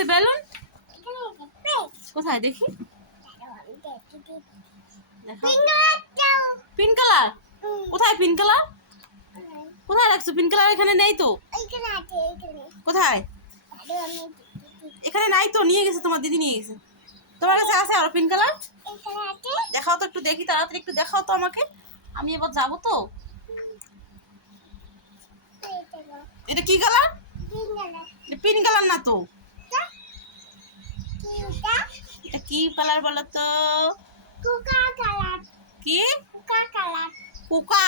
আছে বেলুন? কোথায়? দেখি। পিঙ্ক কালার কোথায় পিঙ্ক কালার কোথায় রাখছো? পিঙ্ক কালার এখানে নেই তো? কোথায়? এখানে নাই তো নিয়ে গেছে তোমার দিদি নিয়ে গেছে। তোমার কাছে আছে আর পিঙ্ক কালার দেখাও তো একটু দেখি তাড়াতাড়ি একটু দেখাও তো আমাকে। আমি এবার যাব তো? এটা কি কালার পিঙ্ক কালার না তো এটা কি কালার বলো তো কি? কুকা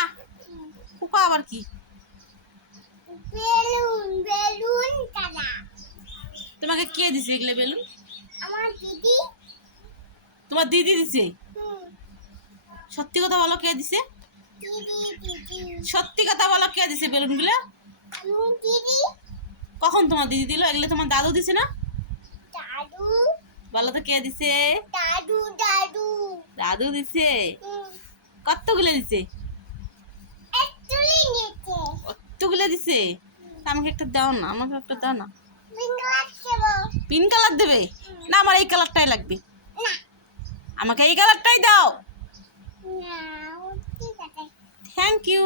কুকা? আবার কি? বেলুন বেলুন কালা তোমাকে কে দিছে এগুলো বেলুন? আমার দিদি। তোমার দিদি দিছে? সত্যি কথা বলো কে দিছে? সত্যি কথা বলো কে দিছে বেলুনগুলো? আমি দিদি। কখন তোমার দিদি দিল? এগুলো তোমার দাদু দিছে না? দাদু। বলো তো কে দিছে? দাদু দাদু। দাদু দিছে? কতগুলো দিছে? কতগুলো দিছে? আমাকে একটা দাও না আমাকে একটা দাও না। পিঙ্ক কালার দেবে। না আমার এই কালারটাই লাগবে। আমাকে এই কালারটাই দাও। Thank you